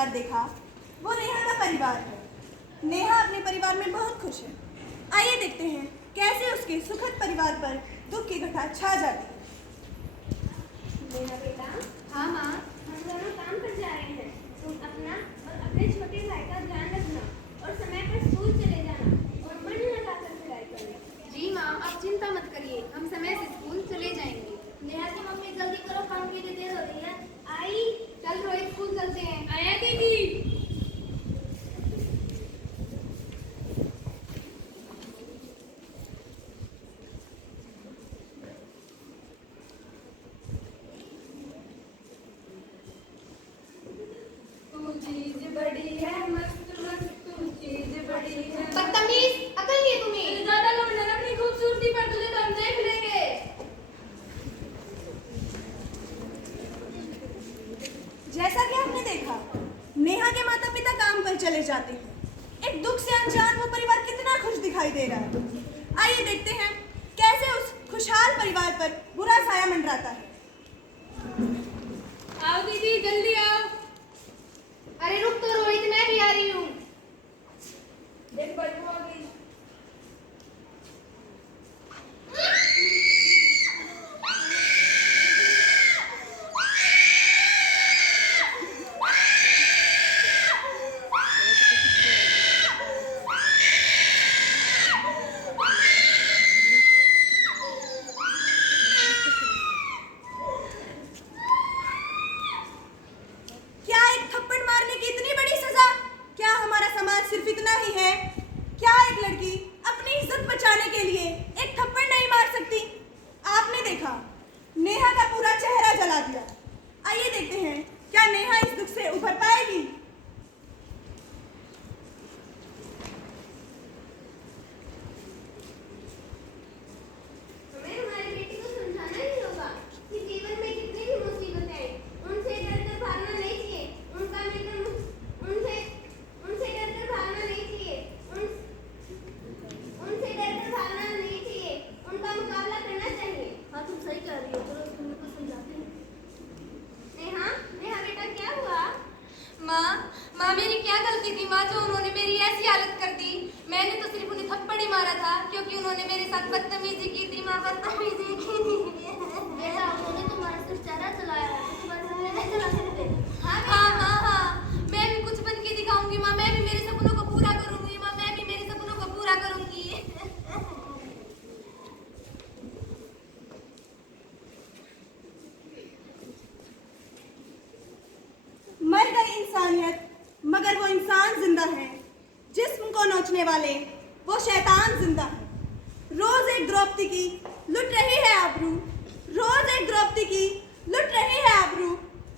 परिवार देखा वो नेहा का परिवार है। नेहा अपने परिवार में बहुत खुश है। आइए देखते हैं कैसे उसके सुखद परिवार पर दुख की घटा छा जाती है। नेहा बेटा। हाँ माँ। हम दोनों काम पर जा रहे हैं। तुम अपना और अपने छोटे भाई का ध्यान रखना और समय पर स्कूल चले जाना और मन लगाकर पढ़ाई करना। जी माँ, आप चिंता मत करिए, हम समय से स्कूल चले जाएंगे। नेहा की मम्मी जल्दी करो, काम के लिए देर हो रही है। आई। चल रोहित, स्कूल चलते हैं। आया दीदी। चीज बड़ी है मस्त मस्त, तू चीज बड़ी है। बदतमीज, अकल नहीं है तुम्हें। ज्यादा लोग ना अपनी खूबसूरती पर, तुझे तो हम देख लेंगे। जैसा कि आपने देखा, नेहा के माता पिता काम पर चले जाते हैं। एक दुख से अनजान वो परिवार कितना खुश दिखाई दे रहा है। आइए देखते हैं कैसे उस खुशहाल परिवार पर बुरा साया मंडराता है। आओ दीदी, जल्दी आओ। अरे रुक तो रोहित, मैं भी आ रही हूँ। देख बच्चों आ गई। क्या एक थप्पड़ मारने की इतनी बड़ी सजा? क्या हमारा समाज सिर्फ इतना ही है? क्या एक लड़की अपनी इज्जत बचाने के लिए एक थप्पड़ नहीं मार सकती? आपने देखा, नेहा का पूरा चेहरा जला दिया। आइए देखते हैं क्या नेहा इस दुख से उभर पाएगी। हमें हमारी बेटी को समझाना ही होगा कि जीवन में कितनी भी मुसीबतें आए, उनसे डरकर भागना नहीं चाहिए। उनसे डरकर भागना नहीं चाहिए। उनसे डरकर भागना नहीं चाहिए। उनका मुकाबला करना चाहिए। हाँ, तुम सही कह रही हो। चलो तुम को समझाते हैं। नेहा बेटा, क्या हुआ? माँ मेरी क्या गलती थी माँ, जो उन्होंने मेरी ऐसी हालत कर दी। मैंने तो सिर्फ उन्हें थप्पड़ ही मारा था क्योंकि उन्होंने मेरे साथ बदतमीजी की थी। माँ, बदतमीजी की थी। बेटा, उन्होंने तुम्हारा सिर्फ चेहरा चलाया है, तुम्हारे सामने नहीं चला सकते। हाँ, मैं भी कुछ बन के दिखाऊंगी माँ। मैं भी मेरे सपनों को पूरा करूंगी माँ। मैं भी मेरे सपनों को पूरा करूंगी। मर गई इंसानियत, मगर वो इंसान जिंदा है। जिस्म को नोचने वाले वो शैतान जिंदा है। रोज एक द्रौपदी की लुट रही है आबरू। रोज एक द्रौपदी की लुट रही है आबरू।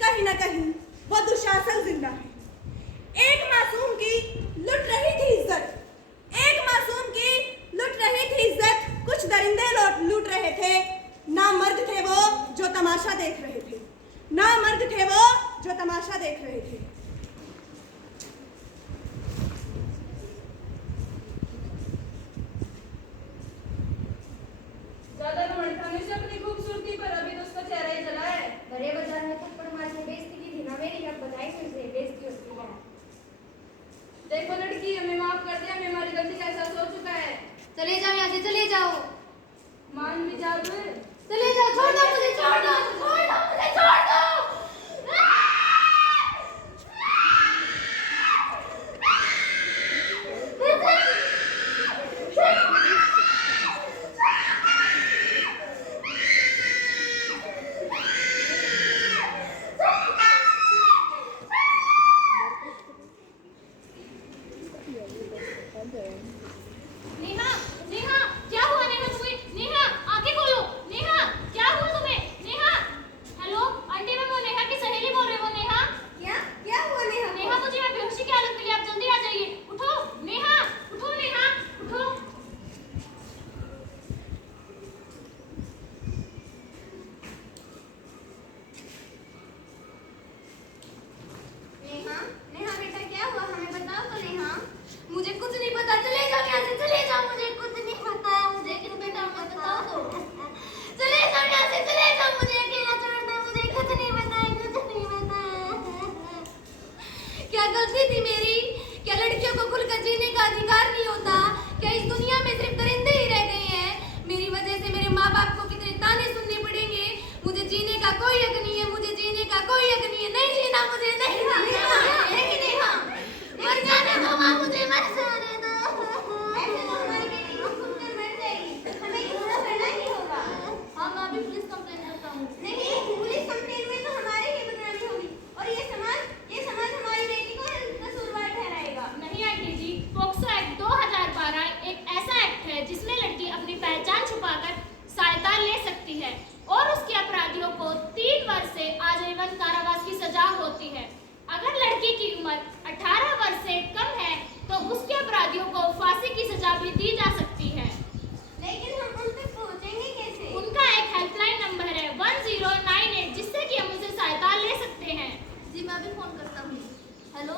कहीं ना कहीं वो दुशासन जिंदा है। एक मासूम की लुट रही थी इज्जत। एक मासूम की लुट रही थी इज्जत। कुछ दरिंदे लूट रहे थे। ना मर्द थे वो जो तमाशा देख रहे थे। ना मर्द थे वो जो तमाशा देख रहे थे। ज्यादा रोहन खाने से अपनी खूबसूरती पर अभी तो उसका चेहरा ही जला है। बड़े बाजार में थप्पड़ मारने बेइज्जती की थी ना मेरी, अब बताई मुझे बेइज्जती होती है। देखो लड़की, हमें माफ कर दे, हमें हमारी गलती का एहसास हो चुका है। चले जाओ यहाँ से, चले जाओ। मान भी जा दो। चले जाओ, छोड़ दो मुझे, छोड़ दो, छोड़ दो मुझे, छोड़ दो। नेहा, नेहा, क्या हुआ नेहा तुम्हें? नेहा, आंखें खोलो। नेहा, क्या हुआ तुम्हें? नेहा, हेलो आंटी, मैं वो थी मेरी। क्या लड़कियों को खुलकर जीने का अधिकार नहीं होता? क्या इस दुनिया में सिर्फ दरिंदे ही रह गए हैं? मेरी वजह से मेरे माँ बाप को कितने ताने सुनने पड़ेंगे। मुझे जीने का कोई हक नहीं है, मुझे जीने का कोई हक नहीं है। नहीं जीना मुझे, नहीं जीना, नहीं जीना। मर जाने दो माँ, मुझे मर जाने दो। ऐसे तो हमारी बेटी को खूबकर मर जाएगी। हमें ये पूरा करना ही होगा। हाँ मैं अभी पुलिस कंप्लेन करता हूँ। नहीं, पुलिस कंप्लेन में तो हमारी ही बदनामी होगी और ये समाज हमारी बेटी को कसूरवार ठहराएगा। नहीं आंटी जी, पोक्सो एक्ट 2012 एक ऐसा एक्ट है जिसमें लड़की अपनी पहचान छुपाकर सहायता ले सकती है और उसके अपराधियों को 3 वर्ष से आजीवन कारावास की सजा होती है। अगर लड़की की उम्र 18 वर्ष से कम है तो उसके अपराधियों को फांसी की सजा भी दी जा सकती है। लेकिन हम उन तक पहुंचेंगे कैसे? उनका एक हेल्पलाइन नंबर है 1098 जिससे कि हम उनसे सहायता ले सकते हैं। जी मैं अभी फोन करता हूँ। हेलो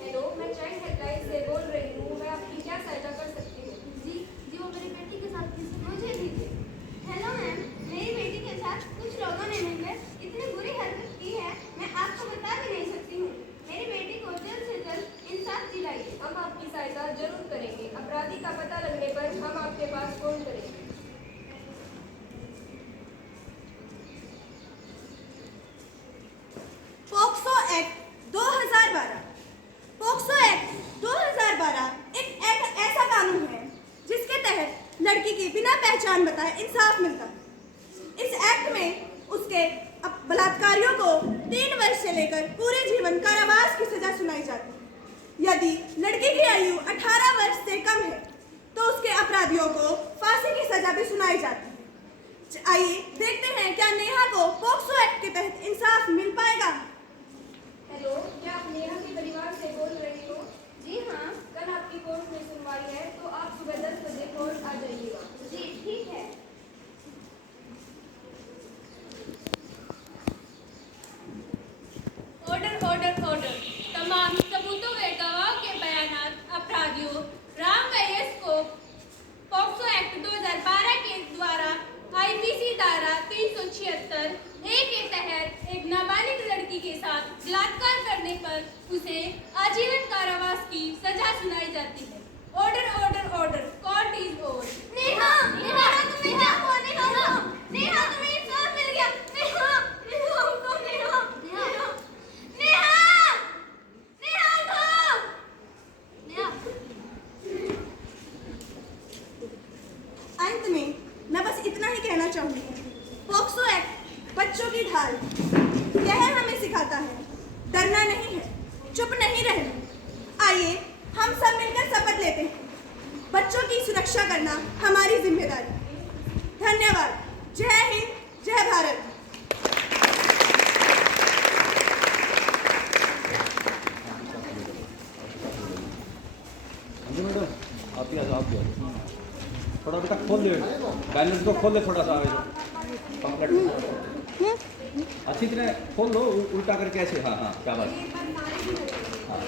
हेलो, मैं चाइल्ड हेल्पलाइन से बोल रही हूँ। मैं आपकी क्या सहायता कर सकती हूँ? जी वो मेरी बेटी के साथ किसी मुझे दीजिए। हेलो मैम, मेरी बेटी के साथ कुछ लोगों ने मिलकर इतनी बुरी हरकत की है, मैं आपको बता भी नहीं सकती हूँ। मेरी बेटी को जल्द से जल्द इंसाफ दिलाइए। हम आपकी सहायता जरूर करेंगे। अपराधी का पता लगने पर हम आपके पास फोन करेंगे। POCSO act 2012। पोक्सो एक्ट 2012 एक ऐसा कानून है जिसके तहत लड़की की बिना पहचान बताए इंसाफ मिलता है। इस एक्ट में उसके बलात्कारियों को 3 वर्ष से लेकर पूरे जीवन कारावास की सजा सुनाई जाती है। यदि लड़की की आयु 18 वर्ष से कम है तो उसके अपराधियों को फांसी की सजा भी सुनाई जाती है। आइए देखते हैं क्या नेहा को पोक्सो एक्ट के तहत इंसाफ मिल पाएगा। हेलो, क्या आप नेहा के परिवार से बोल रही हो? जी हाँ। कल आपकी कोर्ट में सुनवाई है तो आप सुबह 10 बजे कोर्ट आ जाइएगा। जी ठीक है। Order order order. तमाम सबूतों व गवाहों के बयानात अपराधियों राम व यश को पॉक्सो एक्ट 2012 के द्वारा आईपीसी धारा 376 ए के तहत एक नाबालिग लड़की के साथ बलात्कार करने पर उसे आजीवन कारावास की सजा सुनाई जाती है। Order order order. Court is over. Neha, Neha तुम्हें क्या हुआ? नेहा, नेहा तुम्हें इंसाफ मिल गया। नेहा, नेहा उठो, नेहा, नेहा, नेहा, नेहा उठो। अंत में मैं बस इतना ही कहना चाहूंगी, पोक्सो एक्ट बच्चों की ढाल। यह हमें सिखाता है डरना नहीं है, चुप नहीं रहना। आइए हम सब मिलकर शपथ लेते हैं, बच्चों की सुरक्षा करना हमारी जिम्मेदारी। धन्यवाद। जय हिंद, जय भारत। मैडम आप ही आप थोड़ा बेटा खोल दे, बैलेंस को खोल दे थोड़ा सा कंप्लीट अच्छी तरह खोल दो, उल्टा करके ऐसे। हाँ हाँ क्या बात। हाँ